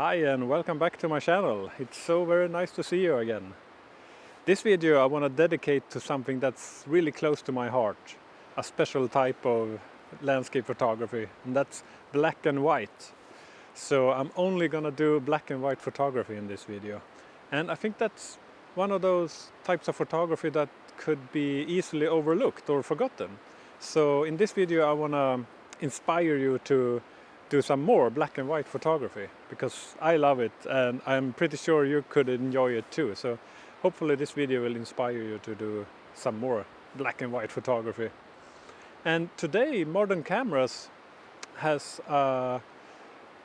Hi and welcome back to my channel. It's so very nice to see you again. This video I want to dedicate to something that's really close to my heart. A special type of landscape photography, and that's black and white. So I'm only gonna do black and white photography in this video. And I think that's one of those types of photography that could be easily overlooked or forgotten. So in this video I want to inspire you to do some more black and white photography because I love it and I'm pretty sure you could enjoy it too. So hopefully this video will inspire you to do some more black and white photography. And today modern cameras has a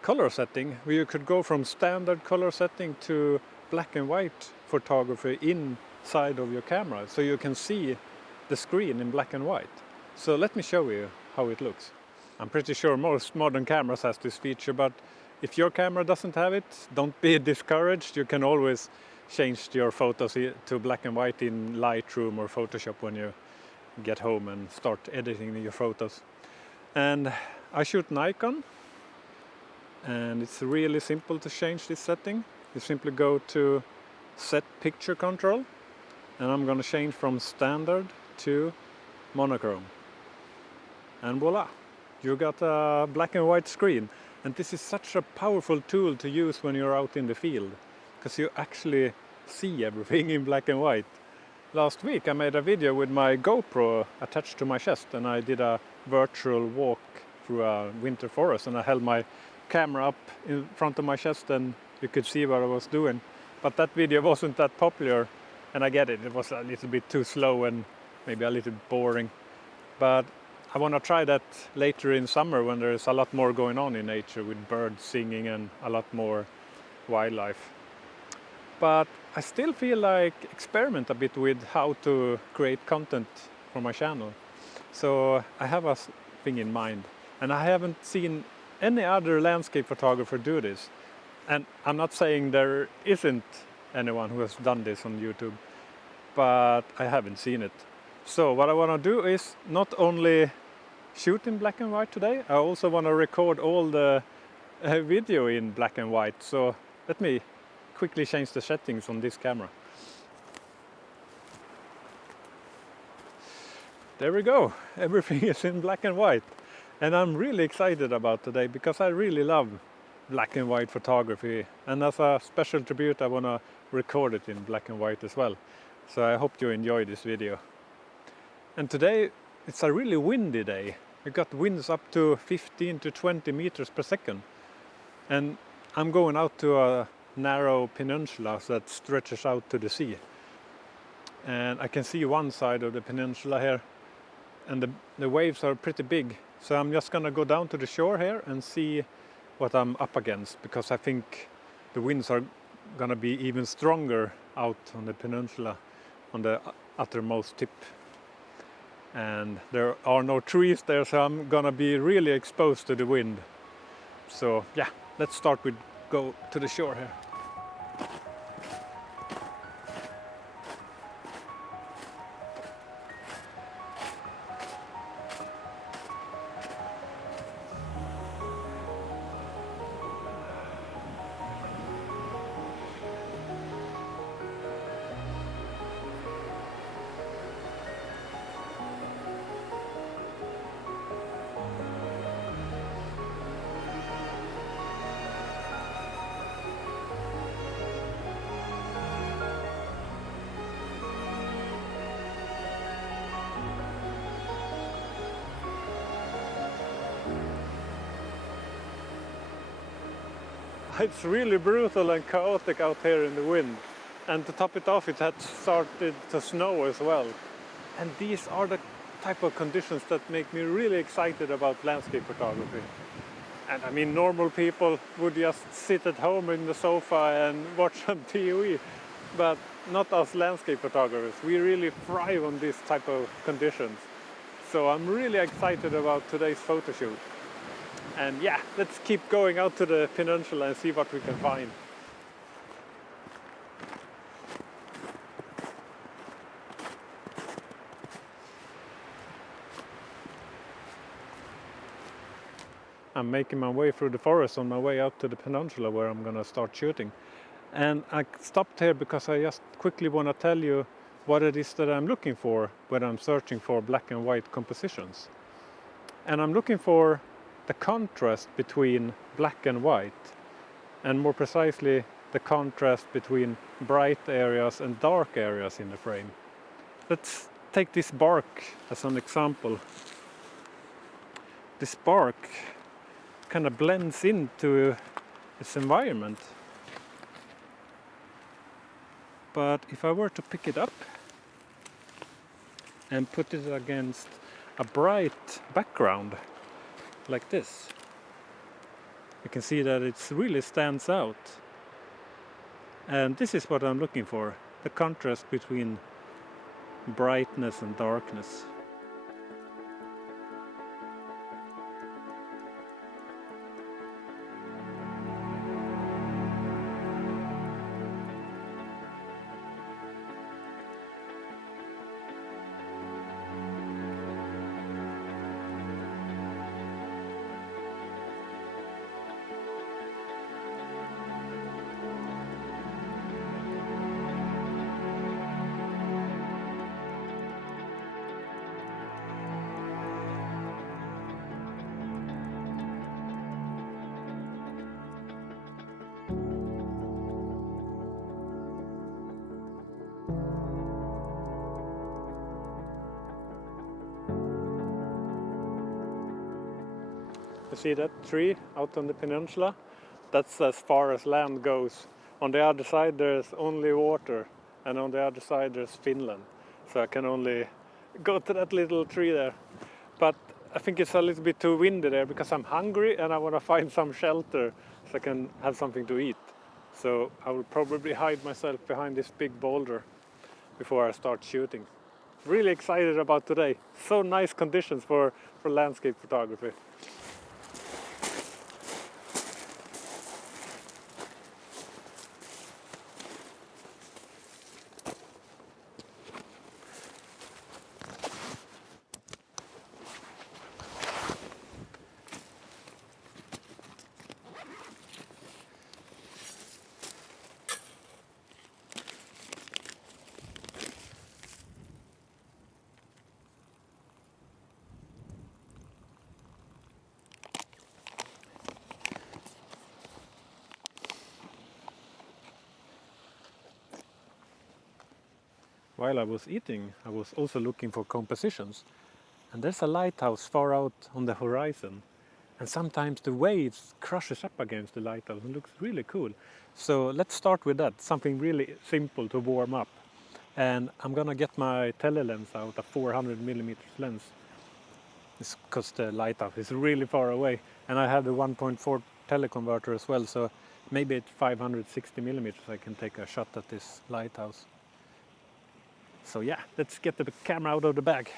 color setting where you could go from standard color setting to black and white photography inside of your camera, so you can see the screen in black and white. So let me show you how it looks. I'm pretty sure most modern cameras has this feature, but if your camera doesn't have it, don't be discouraged. You can always change your photos to black and white in Lightroom or Photoshop when you get home and start editing your photos. And I shoot Nikon, and it's really simple to change this setting. You simply go to set picture control, and I'm gonna change from standard to monochrome, and voila, you got a black and white screen. And this is such a powerful tool to use when you're out in the field, because you actually see everything in black and white. Last week I made a video with my GoPro attached to my chest, and I did a virtual walk through a winter forest, and I held my camera up in front of my chest and you could see what I was doing. But that video wasn't that popular, and I get it, it was a little bit too slow and maybe a little boring. But I want to try that later in summer when there's a lot more going on in nature with birds singing and a lot more wildlife. But I still feel like experiment a bit with how to create content for my channel. So I have a thing in mind, and I haven't seen any other landscape photographer do this. And I'm not saying there isn't anyone who has done this on YouTube, but I haven't seen it. So what I want to do is not only shoot in black and white today, I also want to record all the video in black and white. So let me quickly change the settings on this camera. There we go, everything is in black and white. And I'm really excited about today because I really love black and white photography, and as a special tribute I want to record it in black and white as well. So I hope you enjoy this video. And today it's a really windy day. We got winds up to 15 to 20 meters per second. And I'm going out to a narrow peninsula that stretches out to the sea. And I can see one side of the peninsula here, and the waves are pretty big. So I'm just gonna go down to the shore here and see what I'm up against, because I think the winds are gonna be even stronger out on the peninsula on the uttermost tip. And there are no trees there, so I'm gonna be really exposed to the wind. So yeah, let's start with go to the shore here. It's really brutal and chaotic out here in the wind. And to top it off, it had started to snow as well. And these are the type of conditions that make me really excited about landscape photography. And I mean, normal people would just sit at home in the sofa and watch on TV, but not us landscape photographers. We really thrive on this type of conditions. So I'm really excited about today's photo shoot. And yeah, let's keep going out to the peninsula and see what we can find. I'm making my way through the forest on my way out to the peninsula where I'm gonna start shooting. And I stopped here because I just quickly want to tell you what it is that I'm looking for when I'm searching for black and white compositions. And I'm looking for the contrast between black and white, and more precisely the contrast between bright areas and dark areas in the frame. Let's take this bark as an example. This bark kind of blends into its environment. But if I were to pick it up and put it against a bright background like this, you can see that it really stands out. And this is what I'm looking for, the contrast between brightness and darkness. You see that tree out on the peninsula? That's as far as land goes. On the other side there's only water, and on the other side there's Finland. So I can only go to that little tree there. But I think it's a little bit too windy there because I'm hungry and I want to find some shelter so I can have something to eat. So I will probably hide myself behind this big boulder before I start shooting. Really excited about today. So nice conditions for landscape photography. While I was eating, I was also looking for compositions. And there's a lighthouse far out on the horizon. And sometimes the waves crushes up against the lighthouse and looks really cool. So let's start with that, something really simple to warm up. And I'm gonna get my telelens out, a 400mm lens. It's because the lighthouse is really far away. And I have the 1.4 teleconverter as well, so maybe at 560mm I can take a shot at this lighthouse. So yeah, let's get the camera out of the bag.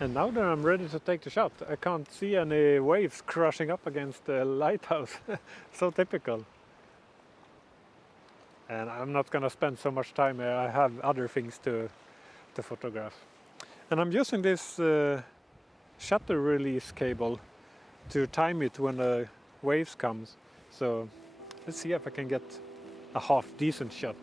And now that I'm ready to take the shot, I can't see any waves crashing up against the lighthouse. So typical. And I'm not gonna spend so much time here. I have other things to photograph. And I'm using this shutter release cable to time it when the waves comes. So let's see if I can get a half decent shot.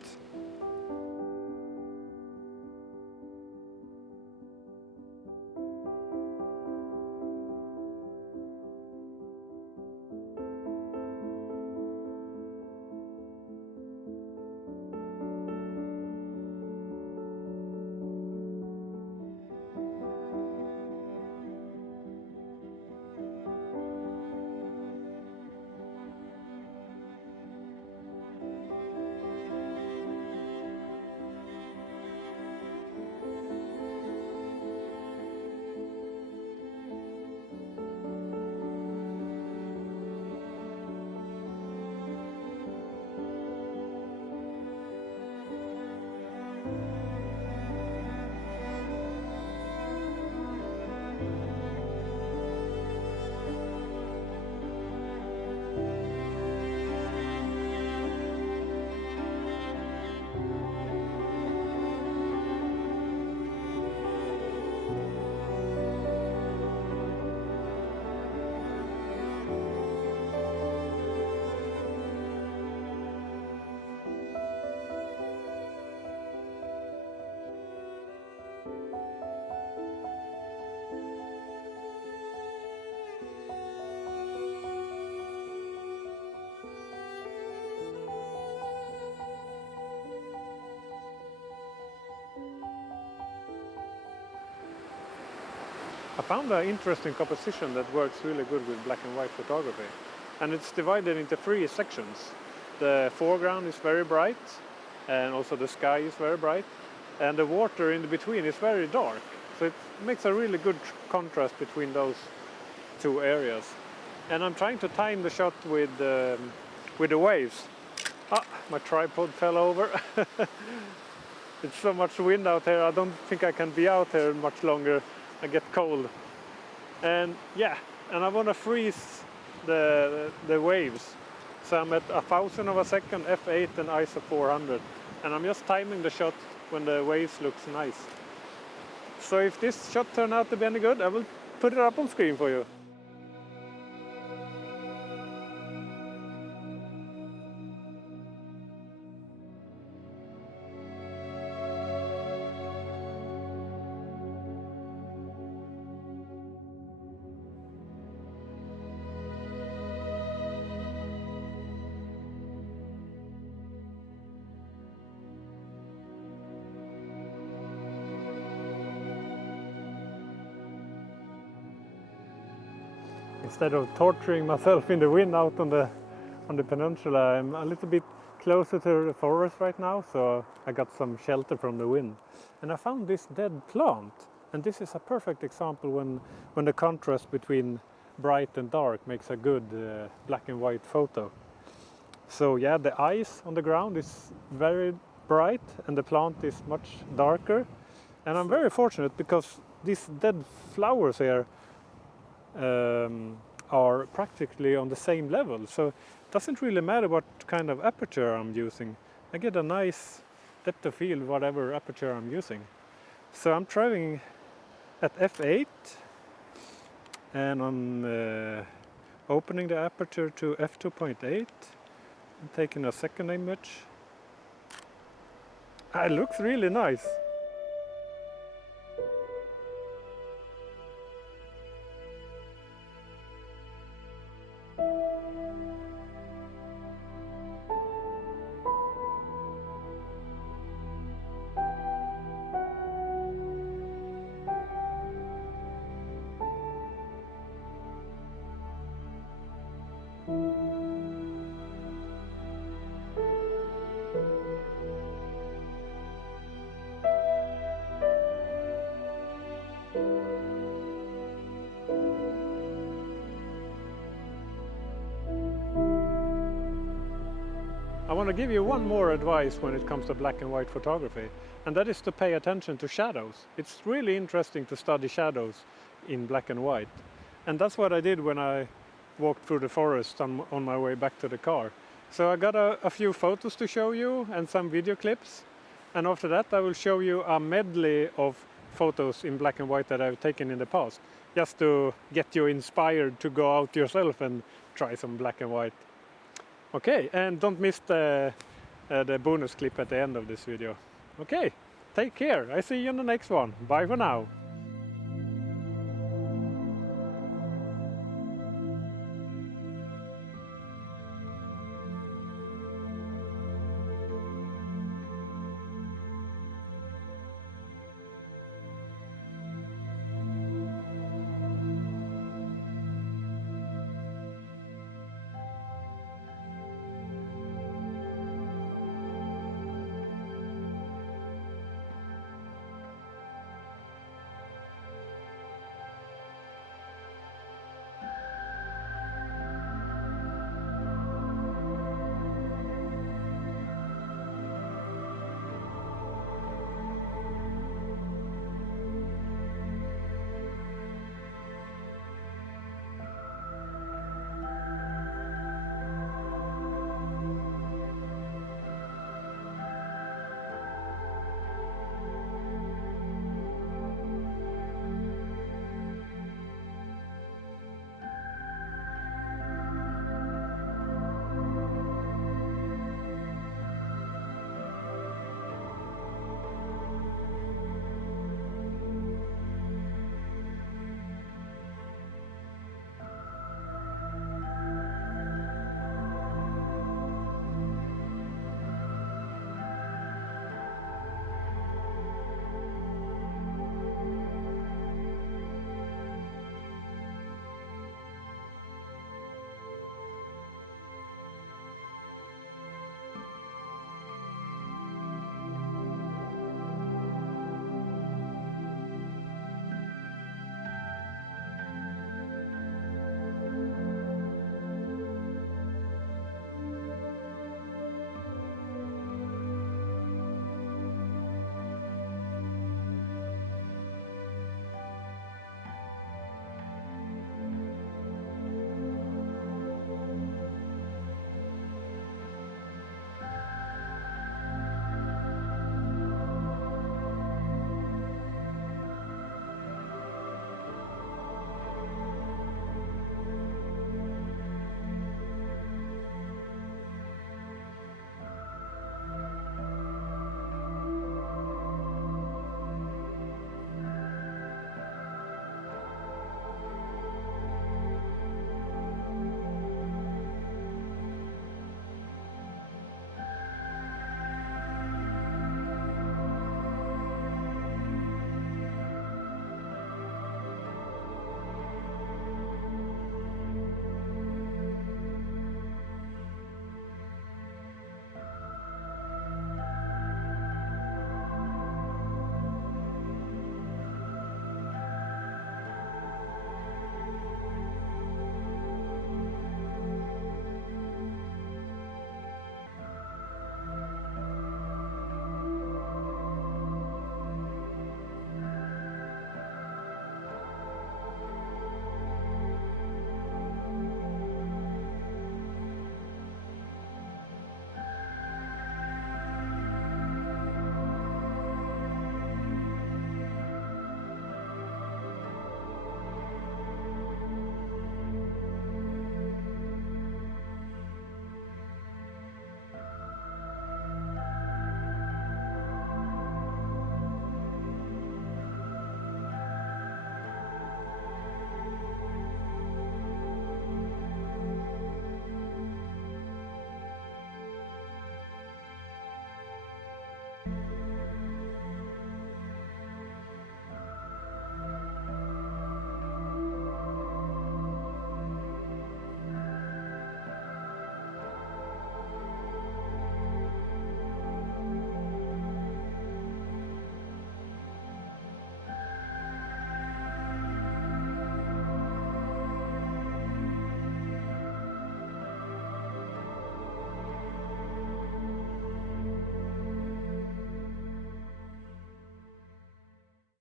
found an interesting composition that works really good with black and white photography. And it's divided into 3 sections. The foreground is very bright, and also the sky is very bright, and the water in between is very dark. So it makes a really good contrast between those 2 areas. And I'm trying to time the shot with the waves. Ah, my tripod fell over. It's so much wind out here, I don't think I can be out here much longer. I get cold. And yeah, and I want to freeze the waves. So I'm at 1,000 of a second, f8 and ISO 400. And I'm just timing the shot when the waves looks nice. So if this shot turned out to be any good, I will put it up on screen for you. Instead of torturing myself in the wind out on the peninsula, I'm a little bit closer to the forest right now, so I got some shelter from the wind. And I found this dead plant, and this is a perfect example when the contrast between bright and dark makes a good black and white photo. So yeah, the ice on the ground is very bright and the plant is much darker. And I'm very fortunate because these dead flowers here are practically on the same level, so it doesn't really matter what kind of aperture I'm using. I get a nice depth of field whatever aperture I'm using. So I'm trying at f8 and I'm opening the aperture to f2.8 and taking a second image. It looks really nice. I want to give you one more advice when it comes to black and white photography, and that is to pay attention to shadows. It's really interesting to study shadows in black and white. And that's what I did when I walked through the forest on my way back to the car. So I got a few photos to show you and some video clips. And after that I will show you a medley of photos in black and white that I've taken in the past, just to get you inspired to go out yourself and try some black and white. Okay, and don't miss the bonus clip at the end of this video. Okay, take care. I see you in the next one. Bye for now.